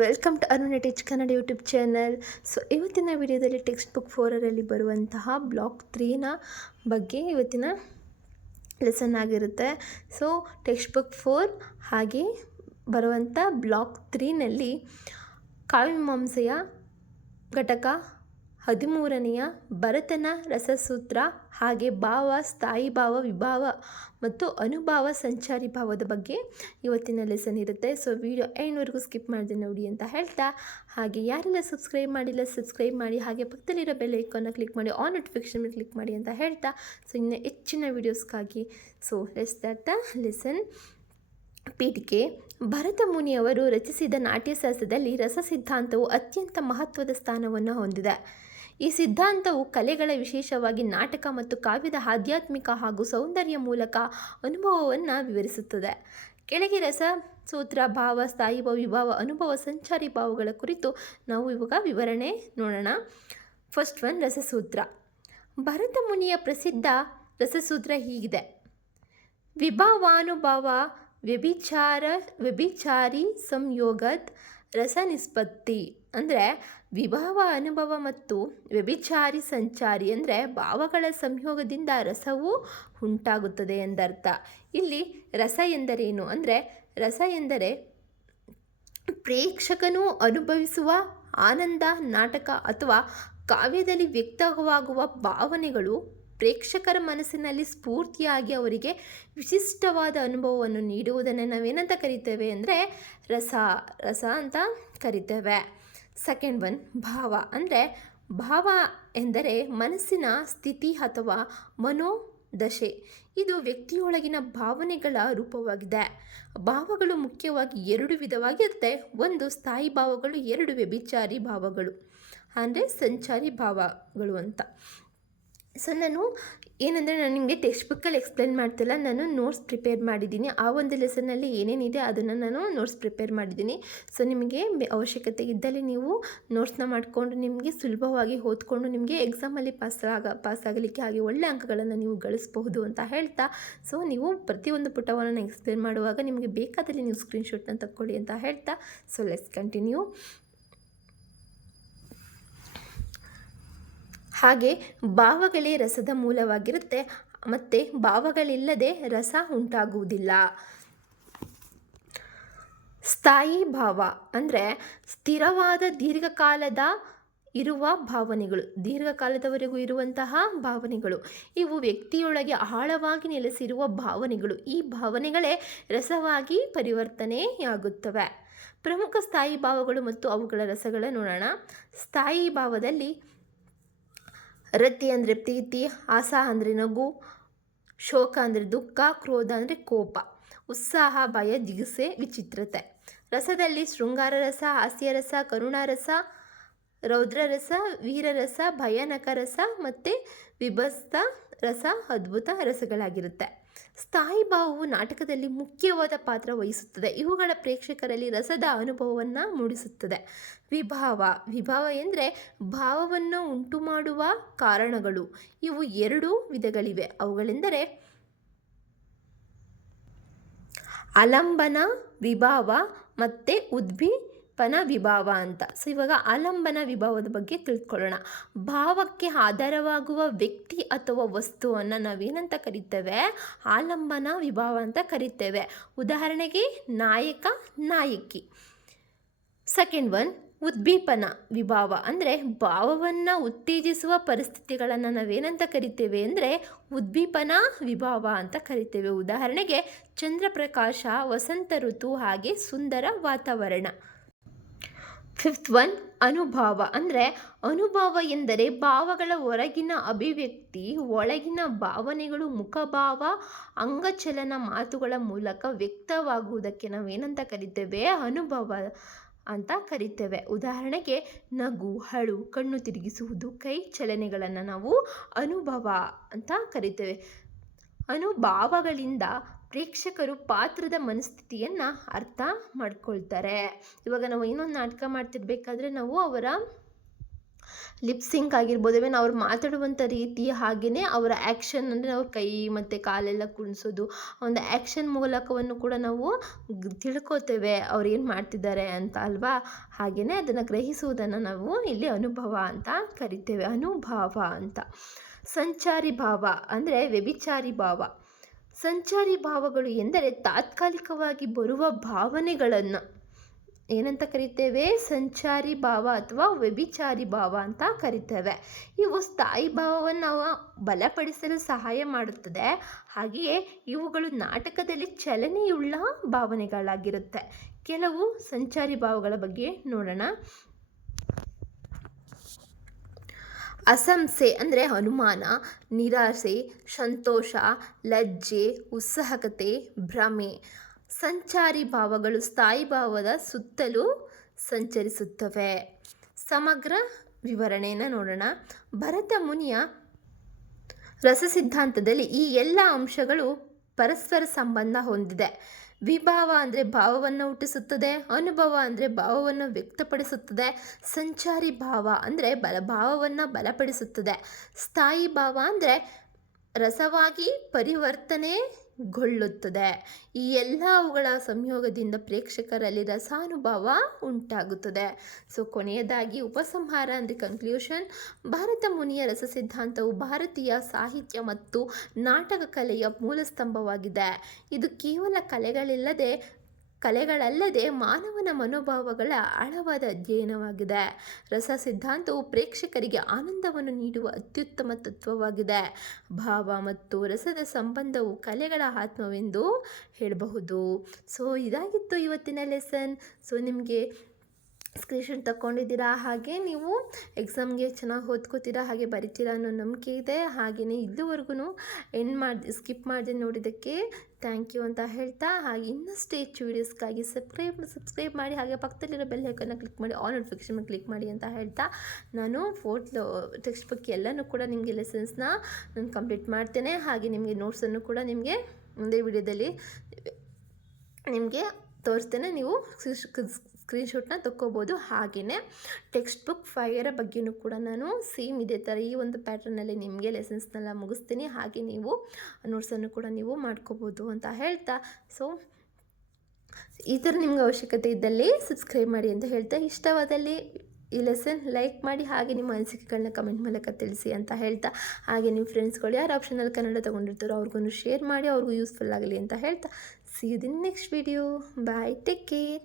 Welcome to Aruna teach Kannada YouTube channel. So ಇವತ್ತಿನ ವಿಡಿಯೋದಲ್ಲಿ text book 4ರಲ್ಲಿ ಬರುವಂತಹ ಬ್ಲಾಕ್ 3ನ ಬಗ್ಗೆ ಇವತ್ತಿನ ಲೆಸನ್ ಆಗಿರುತ್ತೆ. ಸೊ ಟೆಕ್ಸ್ಟ್ ಬುಕ್ 4 ಹಾಗೆ ಬರುವಂಥ ಬ್ಲಾಕ್ 3ನಲ್ಲಿ ಕಾವ್ಯಮೀಮಾಂಸೆಯ ಘಟಕ 13ನೆಯ ಭರತನ ರಸಸೂತ್ರ ಹಾಗೆ ಭಾವ, ಸ್ಥಾಯಿ ಭಾವ, ವಿಭಾವ ಮತ್ತು ಅನುಭಾವ, ಸಂಚಾರಿ ಭಾವದ ಬಗ್ಗೆ ಇವತ್ತಿನ ಲೆಸನ್ ಇರುತ್ತೆ. ಸೊ ವಿಡಿಯೋ ಎಂಡ್ವರೆಗೂ ಸ್ಕಿಪ್ ಮಾಡಿದೆ ನೋಡಿ ಅಂತ ಹೇಳ್ತಾ, ಹಾಗೆ ಯಾರೆಲ್ಲ ಸಬ್ಸ್ಕ್ರೈಬ್ ಮಾಡಿಲ್ಲ ಸಬ್ಸ್ಕ್ರೈಬ್ ಮಾಡಿ, ಹಾಗೆ ಪಕ್ಕದಲ್ಲಿರೋ ಬೆಲ್ ಐಕಾನ್ನ ಕ್ಲಿಕ್ ಮಾಡಿ, ಆಲ್ ನೋಟಿಫಿಕೇಷನ್ ಮೇಲೆ ಕ್ಲಿಕ್ ಮಾಡಿ ಅಂತ ಹೇಳ್ತಾ, ಸೊ ಇನ್ನು ಹೆಚ್ಚಿನ ವೀಡಿಯೋಸ್ಗಾಗಿ so let's start the lesson. ಪೀಠಿಕೆ. ಭರತ ಮುನಿಯವರು ರಚಿಸಿದ ನಾಟ್ಯಶಾಸ್ತ್ರದಲ್ಲಿ ರಸ ಸಿದ್ಧಾಂತವು ಅತ್ಯಂತ ಮಹತ್ವದ ಸ್ಥಾನವನ್ನು ಹೊಂದಿದೆ. ಈ ಸಿದ್ಧಾಂತವು ಕಲೆಗಳ, ವಿಶೇಷವಾಗಿ ನಾಟಕ ಮತ್ತು ಕಾವ್ಯದ ಆಧ್ಯಾತ್ಮಿಕ ಹಾಗೂ ಸೌಂದರ್ಯ ಮೂಲಕ ಅನುಭವವನ್ನು ವಿವರಿಸುತ್ತದೆ. ಕೆಳಗೆ ರಸ ಸೂತ್ರ, ಭಾವ, ಸ್ಥಾಯಿ ಭಾವ, ವಿಭಾವ, ಅನುಭವ, ಸಂಚಾರಿ ಭಾವಗಳ ಕುರಿತು ನಾವು ಇವಾಗ ವಿವರಣೆ ನೋಡೋಣ. First one, ರಸಸೂತ್ರ. ಭರತ ಮುನಿಯ ಪ್ರಸಿದ್ಧ ರಸಸೂತ್ರ ಹೀಗಿದೆ: ವಿಭಾವಾನುಭವ ವ್ಯಭಿಚಾರಿ ಸಂಯೋಗದ್ ರಸ ನಿಷ್ಪತ್ತಿ. ಅಂದರೆ ವಿಭಾವ, ಅನುಭವ ಮತ್ತು ವ್ಯಭಿಚಾರಿ ಸಂಚಾರಿ ಅಂದರೆ ಭಾವಗಳ ಸಂಯೋಗದಿಂದ ರಸವು ಉಂಟಾಗುತ್ತದೆ ಎಂದರ್ಥ. ಇಲ್ಲಿ ರಸ ಎಂದರೇನು ಅಂದರೆ, ರಸ ಎಂದರೆ ಪ್ರೇಕ್ಷಕನು ಅನುಭವಿಸುವ ಆನಂದ, ನಾಟಕ ಅಥವಾ ಕಾವ್ಯದಲ್ಲಿ ವ್ಯಕ್ತವಾಗುವ ಭಾವನೆಗಳು ಪ್ರೇಕ್ಷಕರ ಮನಸ್ಸಿನಲ್ಲಿ ಸ್ಫೂರ್ತಿಯಾಗಿ ಅವರಿಗೆ ವಿಶಿಷ್ಟವಾದ ಅನುಭವವನ್ನು ನೀಡುವುದನ್ನು ನಾವೇನಂತ ಕರಿತೇವೆ ಅಂದರೆ ರಸ ಅಂತ ಕರಿತೇವೆ. ಸೆಕೆಂಡ್ ಒನ್, ಭಾವ. ಅಂದರೆ ಭಾವ ಎಂದರೆ ಮನಸ್ಸಿನ ಸ್ಥಿತಿ ಅಥವಾ ಮನೋದಶೆ. ಇದು ವ್ಯಕ್ತಿಯೊಳಗಿನ ಭಾವನೆಗಳ ರೂಪವಾಗಿದೆ. ಭಾವಗಳು ಮುಖ್ಯವಾಗಿ 2 ವಿಧವಾಗಿರುತ್ತೆ. ಒಂದು ಸ್ಥಾಯಿ ಭಾವಗಳು, 2 ವ್ಯಭಿಚಾರಿ ಭಾವಗಳು ಅಂದರೆ ಸಂಚಾರಿ ಭಾವಗಳು ಅಂತ. ಸೊ ನಾನು ನಿಮಗೆ ಟೆಕ್ಸ್ಟ್ ಬುಕ್ಕಲ್ಲಿ ಎಕ್ಸ್ಪ್ಲೇನ್ ಮಾಡ್ತಿಲ್ಲ, ನಾನು ನೋಟ್ಸ್ ಪ್ರಿಪೇರ್ ಮಾಡಿದ್ದೀನಿ. ಆ ಒಂದು ಲೆಸನ್ನಲ್ಲಿ ಏನೇನಿದೆ ಅದನ್ನು ನಾನು ನೋಟ್ಸ್ ಪ್ರಿಪೇರ್ ಮಾಡಿದ್ದೀನಿ. ಸೊ ನಿಮಗೆ ಅವಶ್ಯಕತೆ ಇದ್ದಲ್ಲಿ ನೀವು ನೋಟ್ಸ್ನ ಮಾಡಿಕೊಂಡು ನಿಮಗೆ ಸುಲಭವಾಗಿ ಓದ್ಕೊಂಡು ನಿಮಗೆ ಎಕ್ಸಾಮಲ್ಲಿ ಪಾಸಾಗಲಿಕ್ಕೆ ಹಾಗೆ ಒಳ್ಳೆ ಅಂಕಗಳನ್ನು ನೀವು ಗಳಿಸಬಹುದು ಅಂತ ಹೇಳ್ತಾ, ಸೊ ನೀವು ಪ್ರತಿಯೊಂದು ಪುಟವನ್ನು ಎಕ್ಸ್ಪ್ಲೇನ್ ಮಾಡುವಾಗ ನಿಮಗೆ ಬೇಕಾದಲ್ಲಿ ನೀವು ಸ್ಕ್ರೀನ್ಶಾಟ್ನ ತಗೊಳ್ಳಿ ಅಂತ ಹೇಳ್ತಾ, ಸೊ ಲೆಟ್ಸ್ ಕಂಟಿನ್ಯೂ. ಹಾಗೆ ಭಾವಗಳೇ ರಸದ ಮೂಲವಾಗಿರುತ್ತೆ ಮತ್ತು ಭಾವಗಳಿಲ್ಲದೆ ರಸ ಉಂಟಾಗುವುದಿಲ್ಲ. ಸ್ಥಾಯಿ ಭಾವ ಅಂದರೆ ಸ್ಥಿರವಾದ ದೀರ್ಘಕಾಲದ ಇರುವ ಭಾವನೆಗಳು, ದೀರ್ಘಕಾಲದವರೆಗೂ ಇರುವಂತಹ ಭಾವನೆಗಳು. ಇವು ವ್ಯಕ್ತಿಯೊಳಗೆ ಆಳವಾಗಿ ನೆಲೆಸಿರುವ ಭಾವನೆಗಳು. ಈ ಭಾವನೆಗಳೇ ರಸವಾಗಿ ಪರಿವರ್ತನೆಯಾಗುತ್ತವೆ. ಪ್ರಮುಖ ಸ್ಥಾಯಿ ಭಾವಗಳು ಮತ್ತು ಅವುಗಳ ರಸಗಳ ನೋಡೋಣ. ಸ್ಥಾಯಿ ಭಾವದಲ್ಲಿ ರತಿ ಅಂದರೆ ಪ್ರೀತಿ, ಆಸ ಅಂದರೆ ನಗು, ಶೋಕ ಅಂದರೆ ದುಃಖ, ಕ್ರೋಧ ಅಂದರೆ ಕೋಪ, ಉತ್ಸಾಹ, ಭಯ, ಜಿಗುಪ್ಸೆ, ವಿಚಿತ್ರತೆ. ರಸದಲ್ಲಿ ಶೃಂಗಾರ ರಸ, ಹಾಸ್ಯರಸ, ಕರುಣಾರಸ, ರೌದ್ರರಸ, ವೀರರಸ, ಭಯಾನಕ ರಸ ಮತ್ತು ವಿಭತ್ಸ ರಸ ಅದ್ಭುತ ರಸಗಳಾಗಿರುತ್ತೆ. ಸ್ಥಾಯಿ ಭಾವವು ನಾಟಕದಲ್ಲಿ ಮುಖ್ಯವಾದ ಪಾತ್ರ ವಹಿಸುತ್ತದೆ. ಇವುಗಳ ಪ್ರೇಕ್ಷಕರಲ್ಲಿ ರಸದ ಅನುಭವವನ್ನು ಮೂಡಿಸುತ್ತದೆ. ವಿಭಾವ ಎಂದರೆ ಭಾವವನ್ನು ಉಂಟು ಮಾಡುವ ಕಾರಣಗಳು. ಇವು 2 ವಿಧಗಳಿವೆ. ಅವುಗಳೆಂದರೆ ಆಲಂಬನ ವಿಭಾವ ಮತ್ತು ಉದ್ದೀಪನ ವಿಭಾವ ಅಂತ. ಸೊ ಇವಾಗ ಆಲಂಬನ ವಿಭಾವದ ಬಗ್ಗೆ ತಿಳ್ಕೊಳ್ಳೋಣ. ಭಾವಕ್ಕೆ ಆಧಾರವಾಗುವ ವ್ಯಕ್ತಿ ಅಥವಾ ವಸ್ತುವನ್ನು ನಾವೇನಂತ ಕರಿತೇವೆ? ಆಲಂಬನ ವಿಭಾವ ಅಂತ ಕರಿತೇವೆ. ಉದಾಹರಣೆಗೆ ನಾಯಕ, ನಾಯಕಿ. ಸೆಕೆಂಡ್ ಒನ್, ಉದ್ದೀಪನ ವಿಭಾವ ಅಂದರೆ ಭಾವವನ್ನು ಉತ್ತೇಜಿಸುವ ಪರಿಸ್ಥಿತಿಗಳನ್ನು ನಾವೇನಂತ ಕರಿತೇವೆ ಅಂದರೆ ಉದ್ದೀಪನ ವಿಭಾವ ಅಂತ ಕರಿತೇವೆ. ಉದಾಹರಣೆಗೆ ಚಂದ್ರಪ್ರಕಾಶ, ವಸಂತ ಋತು, ಹಾಗೆ ಸುಂದರ ವಾತಾವರಣ. ಫಿಫ್ತ್ ಒನ್, ಅನುಭಾವ ಅಂದರೆ ಅನುಭವ ಎಂದರೆ ಭಾವಗಳ ಹೊರಗಿನ ಅಭಿವ್ಯಕ್ತಿ, ಒಳಗಿನ ಭಾವನೆಗಳು ಮುಖಭಾವ, ಅಂಗಚಲನ, ಮಾತುಗಳ ಮೂಲಕ ವ್ಯಕ್ತವಾಗುವುದಕ್ಕೆ ನಾವೇನಂತ ಕರಿತೇವೆ? ಅನುಭವ ಅಂತ ಕರಿತೇವೆ. ಉದಾಹರಣೆಗೆ ನಗು, ಅಳು, ಕಣ್ಣು ತಿರುಗಿಸುವುದು, ಕೈ ಚಲನೆಗಳನ್ನು ನಾವು ಅನುಭವ ಅಂತ ಕರಿತೇವೆ. ಅನುಭಾವಗಳಿಂದ ಪ್ರೇಕ್ಷಕರು ಪಾತ್ರದ ಮನಸ್ಥಿತಿಯನ್ನು ಅರ್ಥ ಮಾಡ್ಕೊಳ್ತಾರೆ. ಇವಾಗ ನಾವು ಇನ್ನೊಂದು ನಾಟಕ ಮಾಡ್ತಿರ್ಬೇಕಾದ್ರೆ ನಾವು ಅವರ ಲಿಪ್ ಸಿಂಕ್ ಆಗಿರ್ಬೋದು, ಇವನ್ ಅವ್ರು ಮಾತಾಡುವಂಥ ರೀತಿ, ಹಾಗೆಯೇ ಅವರ ಆ್ಯಕ್ಷನ್ ಅಂದರೆ ಅವ್ರ ಕೈ ಮತ್ತು ಕಾಲೆಲ್ಲ ಕುಣಿಸೋದು, ಒಂದು ಆ್ಯಕ್ಷನ್ ಮೂಲಕವನ್ನು ಕೂಡ ನಾವು ತಿಳ್ಕೋತೇವೆ ಅವ್ರು ಏನು ಮಾಡ್ತಿದ್ದಾರೆ ಅಂತ ಅಲ್ವಾ. ಹಾಗೆಯೇ ಅದನ್ನು ಗ್ರಹಿಸುವುದನ್ನು ನಾವು ಇಲ್ಲಿ ಅನುಭವ ಅಂತ ಕರಿತೇವೆ, ಅನುಭಾವ ಅಂತ. ಸಂಚಾರಿ ಭಾವ ಅಂದರೆ ವ್ಯಭಿಚಾರಿ ಭಾವ. ಸಂಚಾರಿ ಭಾವಗಳು ಎಂದರೆ ತಾತ್ಕಾಲಿಕವಾಗಿ ಬರುವ ಭಾವನೆಗಳನ್ನು ಏನಂತ ಕರಿತೇವೆ? ಸಂಚಾರಿ ಭಾವ ಅಥವಾ ವ್ಯಭಿಚಾರಿ ಭಾವ ಅಂತ ಕರಿತೇವೆ. ಇವು ಸ್ಥಾಯಿ ಭಾವವನ್ನು ಬಲಪಡಿಸಲು ಸಹಾಯ ಮಾಡುತ್ತದೆ. ಹಾಗೆಯೇ ಇವುಗಳು ನಾಟಕದಲ್ಲಿ ಚಲನೆಯುಳ್ಳ ಭಾವನೆಗಳಾಗಿರುತ್ತೆ. ಕೆಲವು ಸಂಚಾರಿ ಭಾವಗಳ ಬಗ್ಗೆ ನೋಡೋಣ. ಅಸಂಸೆ ಅಂದರೆ ಅನುಮಾನ, ನಿರಾಸೆ, ಸಂತೋಷ, ಲಜ್ಜೆ, ಉತ್ಸುಕತೆ, ಭ್ರಮೆ. ಸಂಚಾರಿ ಭಾವಗಳು ಸ್ಥಾಯಿ ಭಾವದ ಸುತ್ತಲೂ ಸಂಚರಿಸುತ್ತವೆ. ಸಮಗ್ರ ವಿವರಣೆಯನ್ನು ನೋಡೋಣ. ಭರತ ಮುನಿಯ ರಸಸಿದ್ಧಾಂತದಲ್ಲಿ ಈ ಎಲ್ಲ ಅಂಶಗಳು ಪರಸ್ಪರ ಸಂಬಂಧ ಹೊಂದಿದೆ. ವಿಭಾವ ಅಂದರೆ ಭಾವವನ್ನು ಹುಟ್ಟಿಸುತ್ತದೆ, ಅನುಭವ ಅಂದರೆ ಭಾವವನ್ನು ವ್ಯಕ್ತಪಡಿಸುತ್ತದೆ, ಸಂಚಾರಿ ಭಾವ ಅಂದರೆ ಭಾವವನ್ನು ಬಲಪಡಿಸುತ್ತದೆ, ಸ್ಥಾಯಿ ಭಾವ ಅಂದರೆ ರಸವಾಗಿ ಪರಿವರ್ತನೆಗೊಳ್ಳುತ್ತದೆ. ಈ ಎಲ್ಲ ಅವುಗಳ ಸಂಯೋಗದಿಂದ ಪ್ರೇಕ್ಷಕರಲ್ಲಿ ರಸಾನುಭವ ಉಂಟಾಗುತ್ತದೆ. ಸೊ ಕೊನೆಯದಾಗಿ ಉಪಸಂಹಾರ ಅಂದರೆ ಕನ್ಕ್ಲೂಷನ್. ಭಾರತ ಮುನಿಯ ರಸಸಿದ್ಧಾಂತವು ಭಾರತೀಯ ಸಾಹಿತ್ಯ ಮತ್ತು ನಾಟಕ ಕಲೆಯ ಮೂಲಸ್ತಂಭವಾಗಿದೆ. ಇದು ಕೇವಲ ಕಲೆಗಳಲ್ಲದೆ ಮಾನವನ ಮನೋಭಾವಗಳ ಆಳವಾದ ಅಧ್ಯಯನವಾಗಿದೆ. ರಸ ಸಿದ್ಧಾಂತವು ಪ್ರೇಕ್ಷಕರಿಗೆ ಆನಂದವನ್ನು ನೀಡುವ ಅತ್ಯುತ್ತಮ ತತ್ವವಾಗಿದೆ. ಭಾವ ಮತ್ತು ರಸದ ಸಂಬಂಧವು ಕಲೆಗಳ ಆತ್ಮವೆಂದು ಹೇಳಬಹುದು. ಸೊ ಇದಾಗಿತ್ತು ಇವತ್ತಿನ ಲೆಸನ್. ಸೊ ನಿಮಗೆ ಸ್ಕ್ರೀನ್ಶಾಟ್ ತಗೊಂಡಿದ್ದೀರಾ, ಹಾಗೆ ನೀವು ಎಕ್ಸಾಮ್ಗೆ ಚೆನ್ನಾಗಿ ಓದ್ಕೋತೀರಾ, ಹಾಗೆ ಬರಿತೀರಾ ಅನ್ನೋ ನಂಬಿಕೆ ಇದೆ. ಹಾಗೆಯೇ ಇಲ್ಲಿವರೆಗೂ ಸ್ಕಿಪ್ ಮಾಡಿದೆ ನೋಡಿದ್ದಕ್ಕೆ ಥ್ಯಾಂಕ್ ಯು ಅಂತ ಹೇಳ್ತಾ, ಹಾಗೆ ಇನ್ನಷ್ಟು ಹೆಚ್ಚು ವೀಡಿಯೋಸ್ಗಾಗಿ ಸಬ್ಸ್ಕ್ರೈಬ್ ಮಾಡಿ, ಹಾಗೆ ಪಕ್ಕದಲ್ಲಿರೋ ಬೆಲ್ ಐಕನ್ನ ಕ್ಲಿಕ್ ಮಾಡಿ, ಆಲ್ ನೋಟಿಫಿಕೇಷನ್ ಕ್ಲಿಕ್ ಮಾಡಿ ಅಂತ ಹೇಳ್ತಾ, ನಾನು ಟೆಕ್ಸ್ಟ್ ಬುಕ್ ಎಲ್ಲನೂ ಕೂಡ ನಿಮಗೆ ಲೆಸನ್ಸ್ನ ನಾನು ಕಂಪ್ಲೀಟ್ ಮಾಡ್ತೇನೆ. ಹಾಗೆ ನಿಮಗೆ ನೋಟ್ಸನ್ನು ಕೂಡ ನಿಮಗೆ ಮುಂದೆ ವಿಡಿಯೋದಲ್ಲಿ ನಿಮಗೆ ತೋರಿಸ್ತೇನೆ. ನೀವು ಸ್ಕ್ರೀನ್ಶಾಟ್ನ ತಗೋಬೋದು. ಹಾಗೆಯೇ ಟೆಕ್ಸ್ಟ್ ಬುಕ್ 5 ಬಗ್ಗೆಯೂ ಕೂಡ ನಾನು ಸೇಮ್ ಇದೇ ಥರ ಈ ಒಂದು ಪ್ಯಾಟ್ರನಲ್ಲಿ ನಿಮಗೆ ಲೆಸನ್ಸ್ನೆಲ್ಲ ಮುಗಿಸ್ತೀನಿ. ಹಾಗೆ ನೀವು ನೋಟ್ಸನ್ನು ಕೂಡ ನೀವು ಮಾಡ್ಕೋಬೋದು ಅಂತ ಹೇಳ್ತಾ, ಸೊ ಈ ಥರ ನಿಮ್ಗೆ ಅವಶ್ಯಕತೆ ಇದ್ದಲ್ಲಿ ಸಬ್ಸ್ಕ್ರೈಬ್ ಮಾಡಿ ಅಂತ ಹೇಳ್ತಾ, ಇಷ್ಟವಾದಲ್ಲಿ ಈ ಲೆಸನ್ ಲೈಕ್ ಮಾಡಿ, ಹಾಗೆ ನಿಮ್ಮ ಅನಿಸಿಕೆಗಳನ್ನ ಕಮೆಂಟ್ ಮೂಲಕ ತಿಳಿಸಿ ಅಂತ ಹೇಳ್ತಾ, ಹಾಗೆ ನಿಮ್ಮ ಫ್ರೆಂಡ್ಸ್ಗಳು ಯಾರು ಆಪ್ಷನಲ್ ಕನ್ನಡ ತೊಗೊಂಡಿರ್ತಾರೋ ಅವ್ರಿಗೂ ಶೇರ್ ಮಾಡಿ, ಅವ್ರಿಗೂ ಯೂಸ್ಫುಲ್ ಆಗಲಿ ಅಂತ ಹೇಳ್ತಾ, see you in next video. Bye, take care.